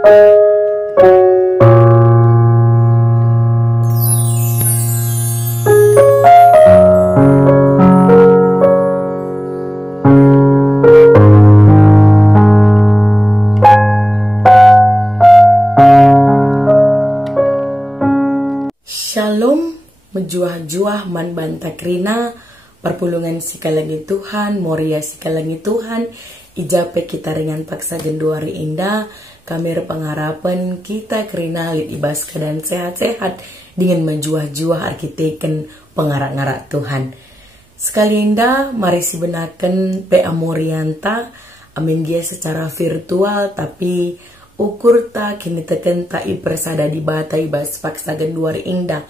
Shalom, menjuah-juah man banta krina, perpulungan sikalangi Tuhan, moria sikalangi Tuhan, ijape kita ringan paksa genduari indah, kamera pengharapan kita krina lit ibas keadaan sehat-sehat, dengan menjuah-juah arkiteken pengarak-ngarak Tuhan. Sekali indah, mari si benaken pe amorianta, amin dia secara virtual, tapi ukur ta kini teken ta ipersada di bata ibas paksa genduari indah.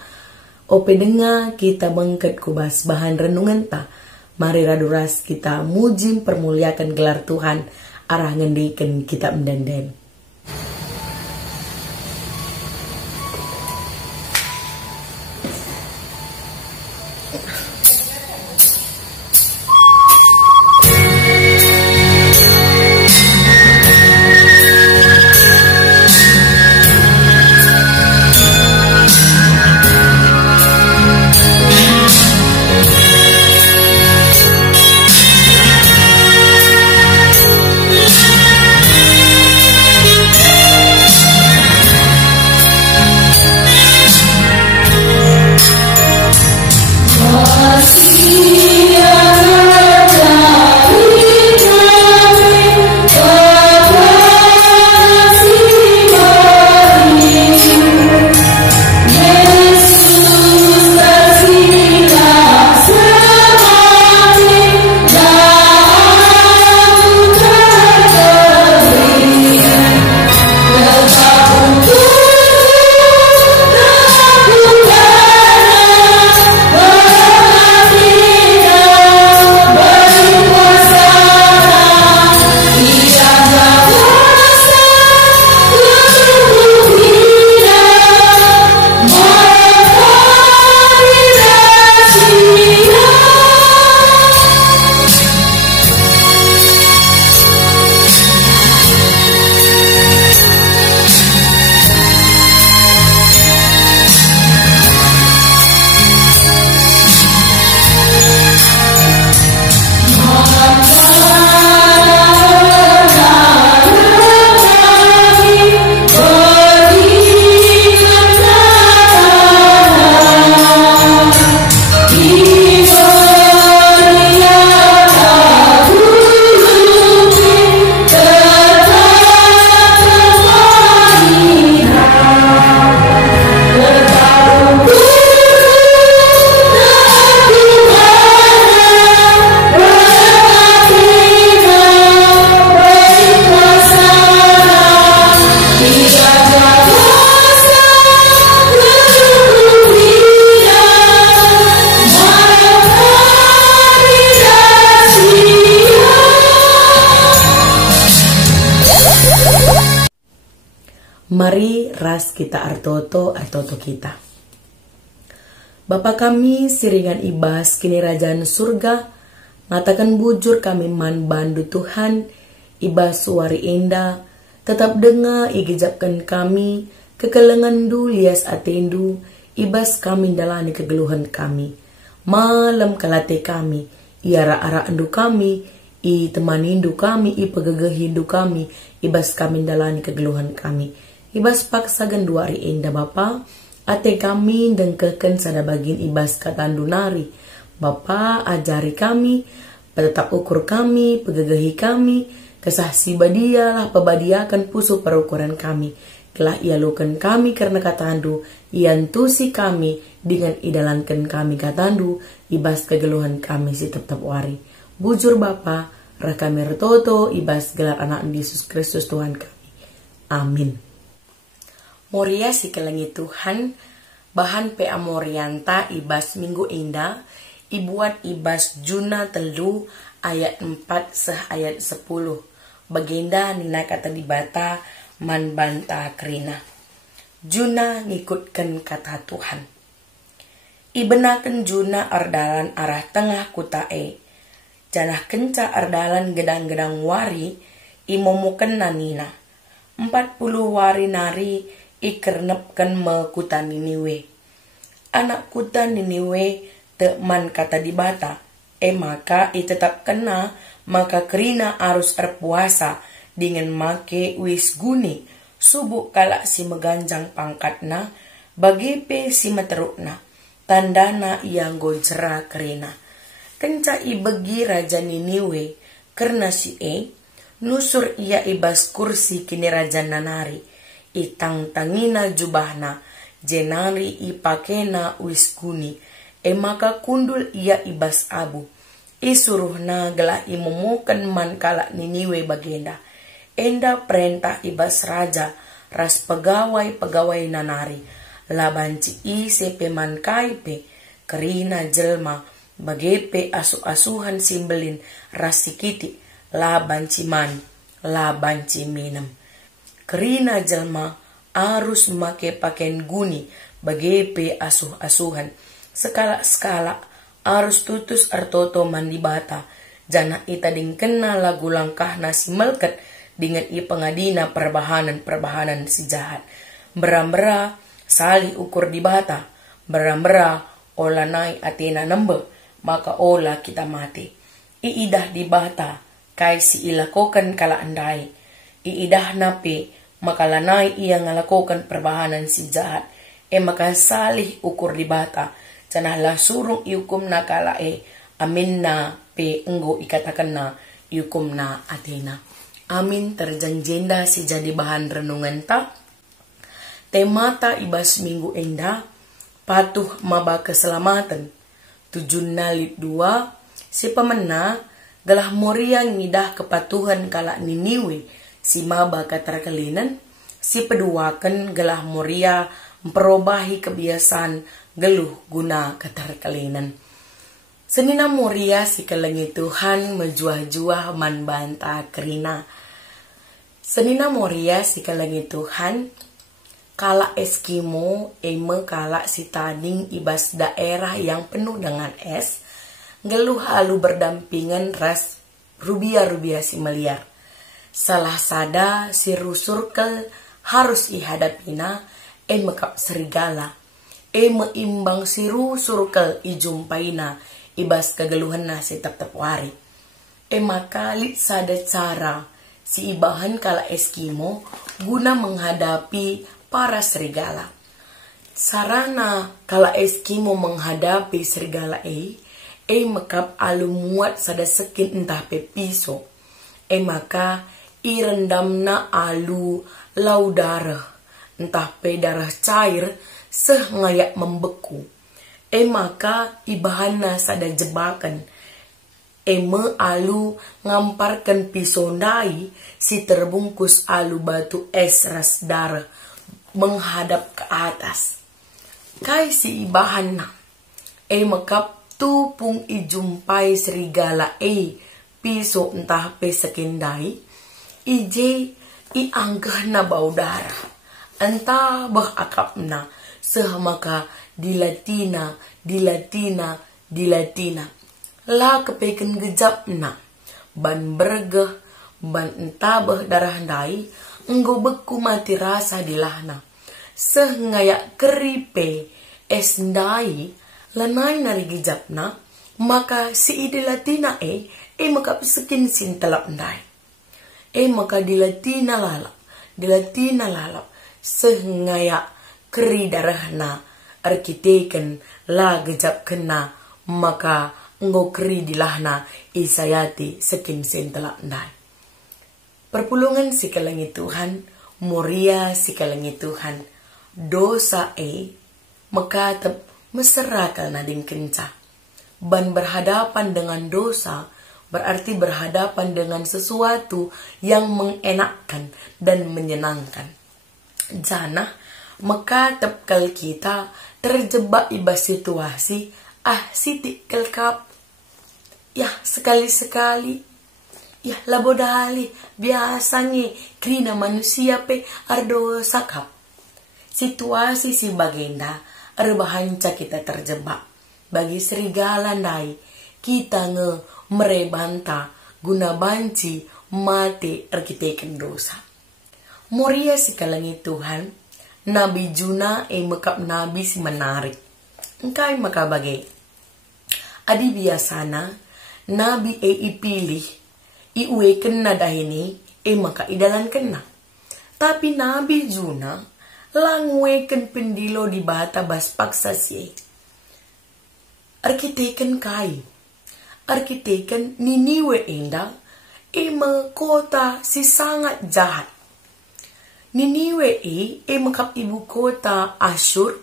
Ope denga kita mengket kubas bahan renungan ta. Mari raduras kita mujim permuliakan gelar Tuhan. Arah ngendiken kita mendenden. Mari ras kita artoto kita. Bapa kami siringan ibas kini rajaan surga, ngatakan bujur kami man bandu Tuhan, ibas suari indah, tetap dengar igejapkan kami, kekelengan du lias atendu, ibas kami dalani kegeluhan kami. Malam kalate kami, iara-ara andu kami, i temanindu kami, i pegegehindu kami, ibas kami dalani kegeluhan kami. Ibas paksa genduari indah Bapa, ate kami dengkeken sada bagin ibas katandu nari. Bapa ajari kami, tetap ukur kami, pegegehi kami, kesah si badialah pebadiakan pusu perukuran kami. Kelah ialukan kami karena katandu, iantusi kami dengan idalankan kami katandu, ibas kegeluhan kami si tetap wari. Bujur Bapa, rakami retoto, ibas gelar anak Yesus Kristus Tuhan kami. Amin. Moria sikelangi Tuhan, bahan pe amorianta ibas minggu indah, ibuat ibas Juna telu ayat 4 seh ayat 10. Bagenda nina kata dibata man banta krina. Juna ngikutkan kata Tuhan. Ibenaken Juna ardalan arah tengah kutae. Janah kenca ardalan gedang-gedang wari, imomuken nanina. 40 wari nari ikernepkan me kuta Niniwe. Anak kuta Niniwe teman kata di bata. Maka tetap kena maka kerina arus erpuasa dengan make wis guni subuh kala si meganjang pangkatna bagi pe si meterukna tandana yang gojera kerina. Kenca ibegi raja Niniwe karena si nusur ia ibas kursi kini raja nanari itang tangina jubahna jenari ipakena wis guni maka kundul ia ibas abu isuruhna gelah imumukan man kala Niniwe bagenda enda perintah ibas raja ras pegawai nanari labanci sepe man kaipe kerina jelma bagepe asuh-asuhan simbelin ras sikiti labanci man labanci minum kerina jelma arus make pakaian guni bagepe asuh-asuhan skala arus tutus artoto mandi bata jana ita ding kena lagu langkah nasi melket dengan i pengadina perbahanan si jahat bera sali ukur di bata bera ola nai atena nembe maka ola kita mati iidah di bata kai si ilakokan kala andai iidah nape maka lanai ia ngalakokan perbahanan si jahat maka salih ukur di bata canahlah surung iukum na kala amin na pe enggo ikatakan na iukum na atena. Amin terjanjenda si jadi bahan renungan ta. Temata ibas minggu enda patuh maba keselamatan. 7 2 si pemena gelah moria ngidah kepatuhan kala Niniwe si maba katarkalinan si peduakan gelah moria memperobahi kebiasaan geluh guna katarkalinan. Senina moria si kelengi Tuhan menjuah-juah man banta kerina. Senina moria si kelengi Tuhan kala Eskimo kala si tading ibas daerah yang penuh dengan es geluh halu berdampingan ras rubia si meliar. Salah sada si rusurkel harus ihadapina mekap serigala meimbang siru surkel ijumpaina ibas kegeluhan nasi tep wari maka lit sada cara si ibahan kala Eskimo guna menghadapi para serigala. Sarana kala Eskimo menghadapi serigala mekap alu muat sada sekin entah pe piso maka irendamna alu lau darah entah pe darah cair ngayak membeku maka ibahana sada jebakan alu ngamparkan pisau dai si terbungkus alu batu es ras darah menghadap ke atas kai si ibahana makap tupung ijumpai serigala pisau entah pe sekendai ije ianggahna bau darah entah bah akapna maka dilatina la kepeken gejapna ban bergeh ban entabeh darah dai enggo beku mati rasa dilahna ngayak keripe es dai lanai nari gejapna maka si dilatina maka sekin sintelap dai maka dilatina lalap ngayak keri darahna arkiteken la gejap kena maka enggo keri dilahna isayati sekin sentelak ndai. Perpulungan si kelengi Tuhan moria si kelengi Tuhan dosa maka meserakan nading kenca ban berhadapan dengan dosa berarti berhadapan dengan sesuatu yang mengenakkan dan menyenangkan jana maka tepkal kita terjebak ibas situasi sitik kelkap ya sekali-sekali ya labodali biasanya krina manusia pe ardo sakap situasi si bagenda arbahanca kita terjebak bagi serigala ndai kita merebanta guna banci mati arkiteken dosa Moria si kalangi Tuhan, Nabi Juna mekap nabi si menarik. Engkai makabagay. Adi biasana, nabi ipilih, iuweken na dahini, makaidalan na. Tapi Nabi Juna, langweken pendilo di bata bas paksa siya. Arkiteken kai. Arkiteken Niniwe inda, kota si sangat jahat. Niniwe makap ibu kota Asyur.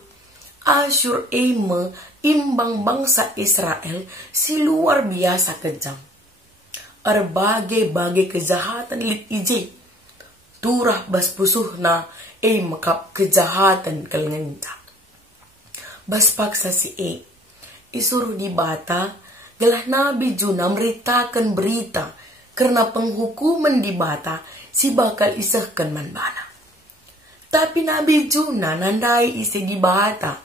Asyur imbang bangsa Israel si luar biasa kejam. Berbagai kejahatan lit ije. Turah bas pusuh na makap kejahatan kalengenta. Bas paksa si isuruh di bata galah Nabi Juna meritakan berita karena penghukuman di bata si bakal isahkan manbana. Tapi Nabi Juna nandai isi di bata.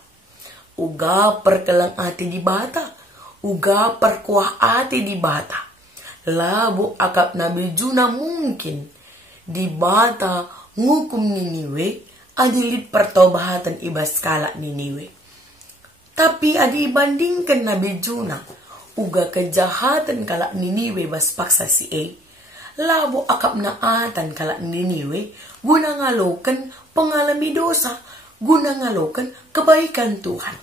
Uga perkelang ati di bata. Uga perkuah ati di bata. Labu akap Nabi Juna mungkin di bata ngukum Niniwe adilit pertobatan ibas kala Niniwe. Tapi adi ibandingkan Nabi Juna uga kejahatan kala Niniwe bas paksa si labu akap naatan kala Niniwe guna ngalokan pengalami dosa, guna ngalokan kebaikan Tuhan.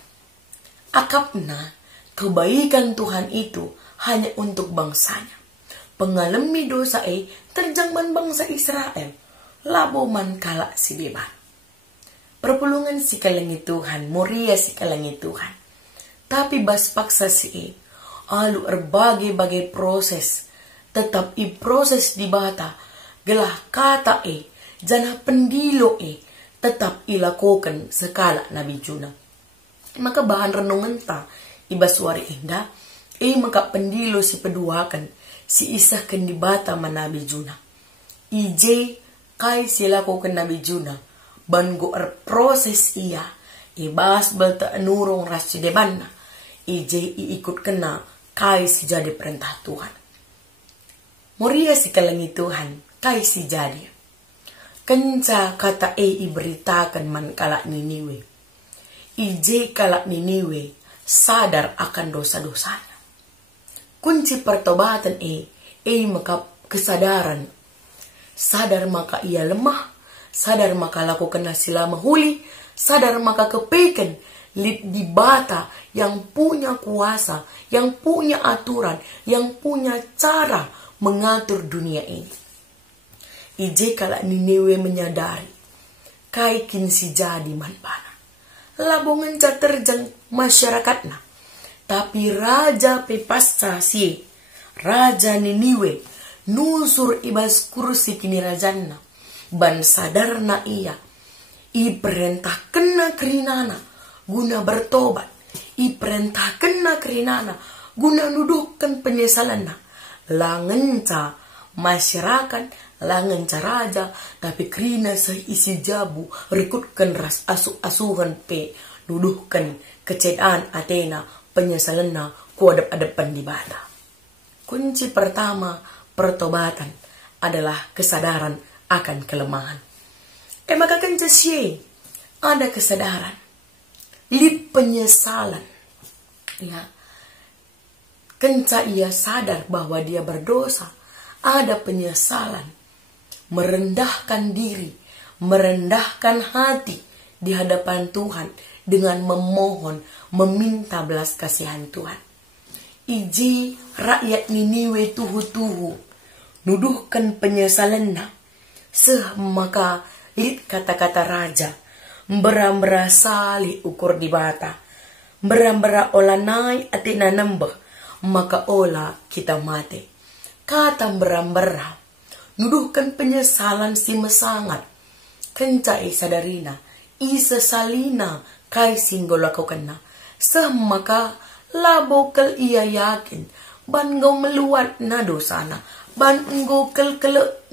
Akap na kebaikan Tuhan itu hanya untuk bangsanya. Pengalami dosa terjangman bangsa Israel. Labo man kala si beban. Perpulungan si kalangi Tuhan. Moria si kalangi Tuhan. Tapi bas paksa si alu berbagai proses. Tetap proses di bata. Gelah kata jana pendilo tetap ilakukan sekala Nabi Juna. Maka bahan renungan ta ibaswari indah. Maka pendilo si peduakan. Si isahkan di bata Nabi Juna. Ije kai sila ko kan Nabi Juna. Bango proses iya. Ibas balta anurong rasi deban na. Ije iikut kena kai si jadi perintah Tuhan. Moria si kalangi Tuhan. Kai si jadi. Kenca kata iberitakan man kalak Niniwe. Ije kalak Niniwe sadar akan dosa-dosanya. Kunci pertobatan maka kesadaran. Sadar maka ia lemah. Sadar maka lakukan sila mahuli. Sadar maka kepeken lid di bata yang punya kuasa, yang punya aturan, yang punya cara mengatur dunia ini. Ije kala Niniwe menyadari kaikin si jadi manbana. Labongan terjang masyarakatna. Tapi raja pepasta si raja Niniwe nusur ibas kursi kini rajanna. Ban sadarna ia. Iperintah kena kerinana guna bertobat. Iperintah kena kerinana guna nuduhkan penyesalanna. Langenca masyarakat, langenca raja, tapi kerina seisi jabu rekutkan ras asuhan pe nuduhkan kecedaan Athena. Penyesalan kuadap-adapan di bata. Kunci pertama pertobatan adalah kesadaran akan kelemahan. Maka kan ada kesadaran. Lid penyesalan. Ya. Kenca ia sadar bahwa dia berdosa. Ada penyesalan. Merendahkan diri. Merendahkan hati di hadapan Tuhan. Dengan memohon, meminta belas kasihan Tuhan. Iji rakyat Niniwe tuhu-tuhu. Nuduhkan penyesalanna. Maka lid kata-kata raja. Mbera-mbera sali ukur di bata. Mbera-mbera ola nai atina nambah. Maka ola kita mati. Kata mbera-mbera. Nuduhkan penyesalan si mesangat. Kencai sadarina. Isa salina. Kai singgol lakukan na. Maka labo kel ia yakin. Ban ngau meluat na dosa na. Ban ngau kel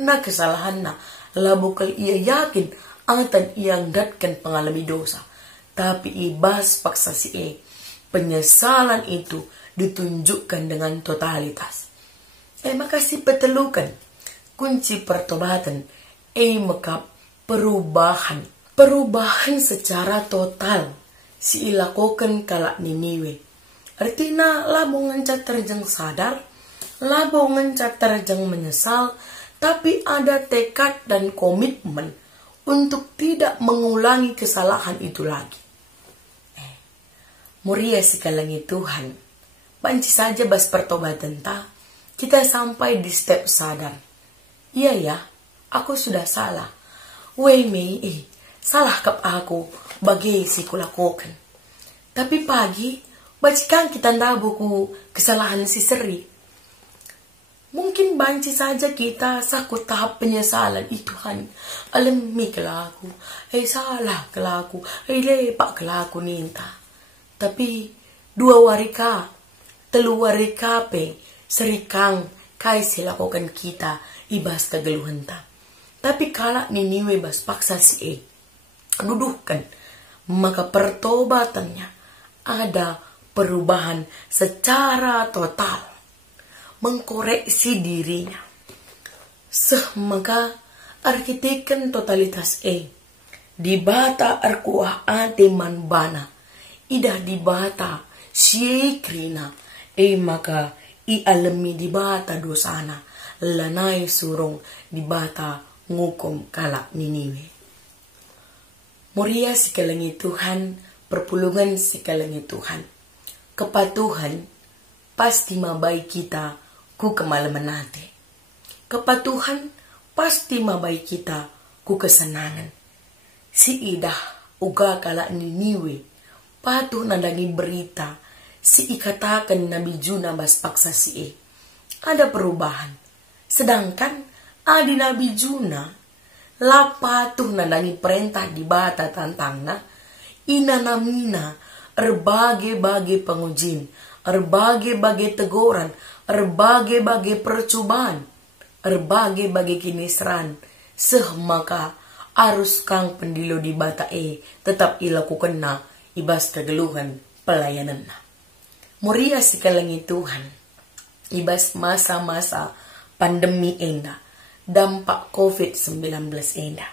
na kesalahan na. Labo kel ia yakin. Atan ia nggatkan pengalami dosa. Tapi ibas paksa si penyesalan itu ditunjukkan dengan totalitas. Maka si petelukan. Kunci pertobatan. Maka perubahan secara total si ilakokan kalak Niniwe. Artinya labo ngencat terjeng sadar, labo ngencat terjeng menyesal, tapi ada tekad dan komitmen untuk tidak mengulangi kesalahan itu lagi. Muria sekalangi Tuhan, banci saja bas pertobatan ta, kita sampai di step sadar. Iya ya, aku sudah salah. Salah kap aku bagi si kulakokan. Tapi pagi, bacikan kita ndabuku kesalahan si seri. Mungkin banci saja kita sakut tahap penyesalan itu Tuhan. Alami kelaku, salah kelaku, lepak kelaku ninta. Tapi 2 warika, 3 warika serikang kai silakokan kita ibas kegeluhan ta. Tapi kala Niniwe bas paksa si duduhkan, maka pertobatannya ada perubahan secara total, mengkoreksi dirinya. Maka arkiteken totalitas di bata arkuah ate manbana, idah di bata siekrina, maka i alami di bata dosana, lanai surong di bata ngukum kalak Niniwe. Muria sekalangi Tuhan, perpulungan sekalangi Tuhan. Kepatuhan pasti mabai kita ku kemalaman nate. Kepatuhan pasti mabai kita ku kesenangan. Si idah uga kalak Niniwe, patuh nandangi berita, si ikatakan Nabi Juna bas paksa si ada perubahan. Sedangkan adi Nabi Juna lapatuh nandangi perintah di bata tantangna, inanamina erbagai-bagai pengujin, erbagai-bagai teguran, erbagai-bagai percobaan, erbagai-bagai kinisran. Maka arus kang pendilo di bata tetap ilakukan na ibas kegeluhan pelayanan na. Muria sekalangi Tuhan, ibas masa-masa pandemi enda, dampak COVID-19 enda,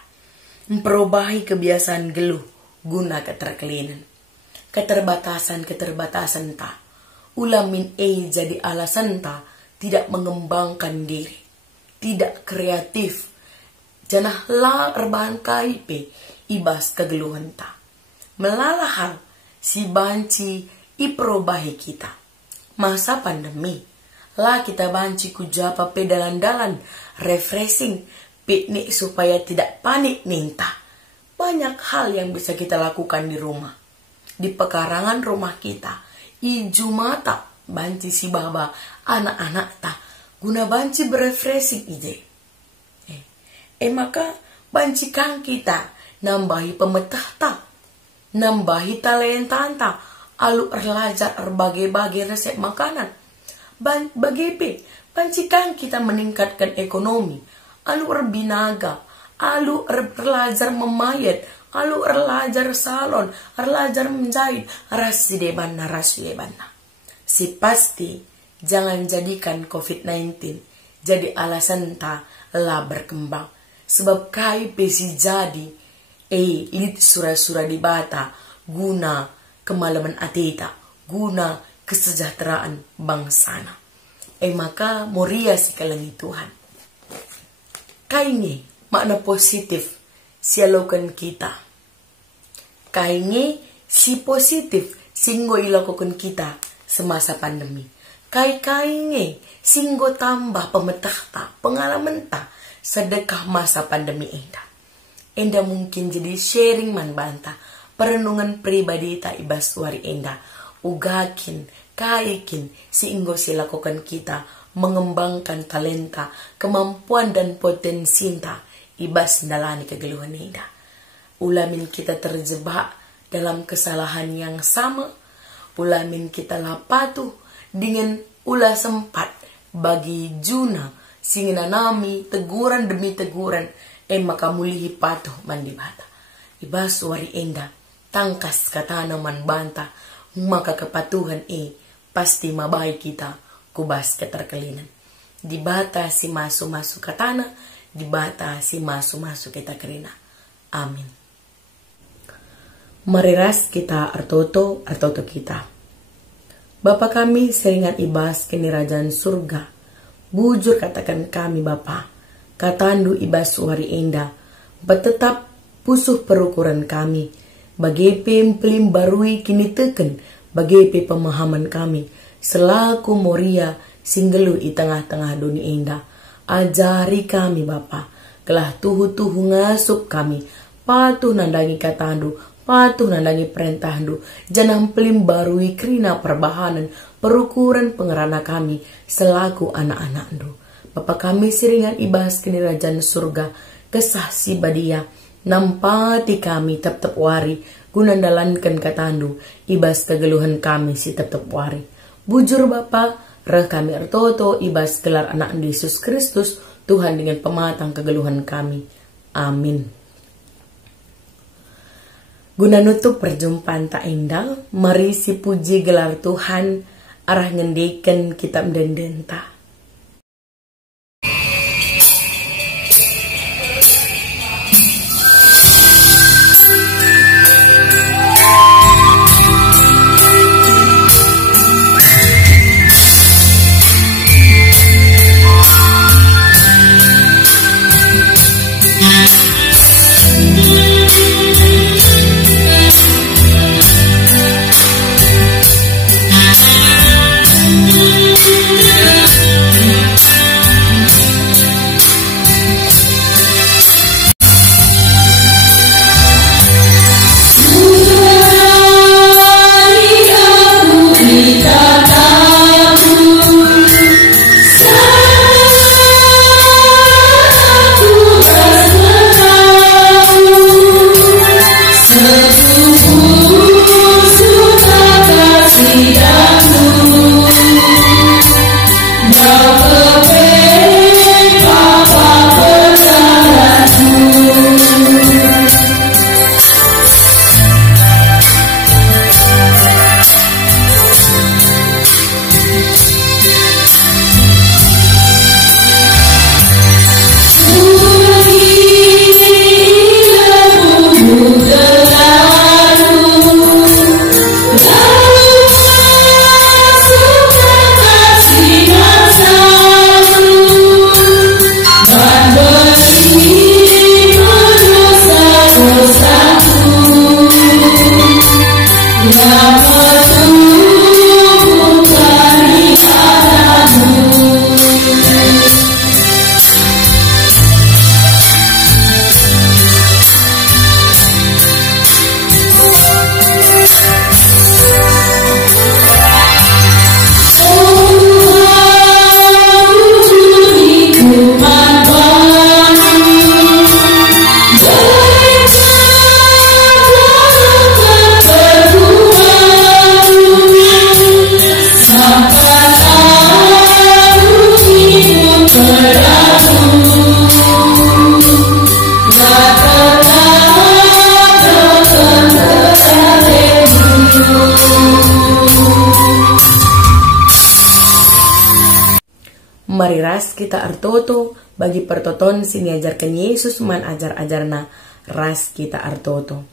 memperubahi kebiasaan geluh guna keterkelinan. Keterbatasan ta, ulamin jadi alasan ta tidak mengembangkan diri, tidak kreatif, janah la erbahan kaipe ibas kegeluhan ta. Melalahal si banci iperubahi kita. Masa pandemi, la kita banci kujapa pedalan-dalan, refreshing, piknik supaya tidak panik ninta. Banyak hal yang bisa kita lakukan di rumah. Di pekarangan rumah kita, iju mata, banci si baba, anak-anak ta, guna banci berefreshing ide. Maka banci kang kita, nambahi pemetah ta, nambahi talenta ta, alu erlajar erbagai-bagai resep makanan. Bagepe, pancikan kita meningkatkan ekonomi, alu erbinaga, alu erlajar memayat, alu erlajar salon, erlajar menjahit, rasiebanna. Si pasti jangan jadikan COVID-19 jadi alasan ta la berkembang. Sebab kai pesi jadi ilit sura-sura di bata guna kemalaman ateta, guna kesejahteraan bangsana. Maka muria sekalangi Tuhan. Kaini makna positif sialokan kita. Kaini si positif singgo ilakukan kita semasa pandemi. Kaini singgo tambah pemetahta, pengalaman ta sedekah masa pandemi enda mungkin jadi sharing man banta perenungan pribadi ta ibas wari enda ugakin kaikin sehingga silakukan kita mengembangkan talenta, kemampuan dan potensi ta ibas dalani kegeluhan enda. Ulamin kita terjebak dalam kesalahan yang sama, ulamin kita lapatuh dengan ulah sempat bagi juna singina nami teguran demi teguran maka mulihi patuh mandi bata ibas wari enda tangkas katana man banta maka kepatuhan pasti mabai kita kubas keterkelinan di bata si masu katana di bata si masu kita kerina Amin. Mari ras kita artoto kita. Bapa kami seringan ibas kini kerajaan surga. Bujur katakan kami Bapa, katandu ibas wari enda, betetap pusuh perukuran kami, bagepe pelim barui kini teken, bagepe pemahaman kami, selaku moria singgelu di tengah-tengah dunia enda. Ajari kami Bapa, kelah tuhu-tuhu ngasup kami, patuh nandangi katandu, patuh nandangi perintahandu, jangan pelim barui krina perbahanan, perukuran pengerana kami, selaku anak-anakdu. Bapa kami seringan ibas kini kerajaan surga, kesah si badia, nampati kami tetap wari, gunandalankan katandu, ibas kegeluhan kami si tetap wari. Bujur Bapa, reh kami artoto, ibas gelar anak Yesus Kristus, Tuhan dengan pematang kegeluhan kami. Amin. Guna nutup perjumpaan tak indah, mari si puji gelar Tuhan, arah ngendikan kitab dendenta. Mari ras kita artoto, bagi pertoton sini ajarkan Yesus man ajar-ajarna, ras kita artoto.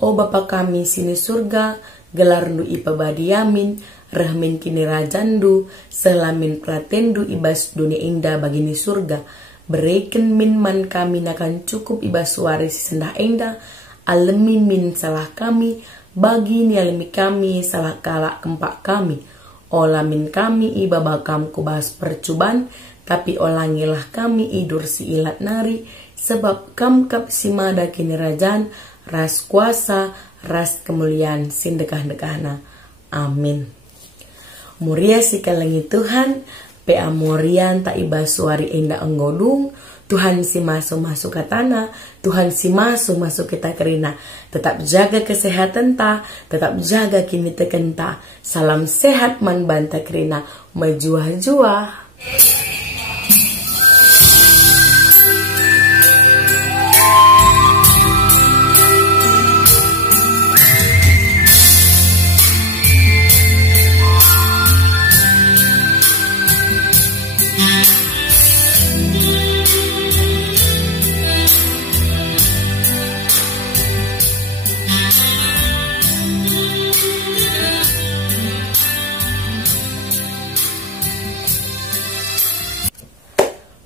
O Bapa kami sini surga, gelarndu ipabadiamin, rahmin kini rajandu, selamin pratendu ibas dunia indah bagini surga, bereken min man kami nakan cukup ibas waris sendah indah, alemin min salah kami, bagi ni alemi kami salah kalak kempak kami, olamin kami iba bakam kubas percuban, tapi olangilah kami idur si ilat nari, sebab kamkap si mada kini rajan, ras kuasa, ras kemuliaan, sindekah-dekahna. Amin. Muria si kalengi Tuhan, pea murian tak iba suari indah enggodung, Tuhan si masuk ke tanah, Tuhan si masuk kita kerina. Tetap jaga kesehatan ta, tetap jaga kini teken ta. Salam sehat man banta kerina, majuah-juah.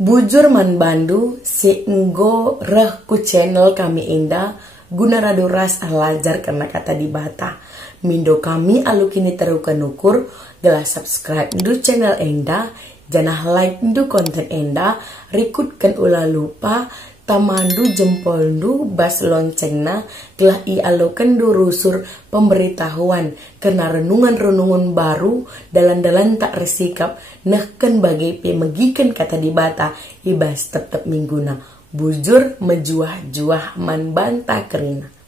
Bujur man bandu si enggo reh ku channel kami indah guna raduras alajar karena kata di bata. Mindo kami alu kini terukan ukur gelas subscribe du channel enda, janah like du konten enda, rikutkan ulah lupa tamandu jempol du bas loncengna gelah i alukan du rusur pemberitahuan kena renungan-renungan baru dalan-dalan tak resikap nahkan bagai megikan kata di bata ibas tetep mingguna bujur mejuah-juah man banta kerina.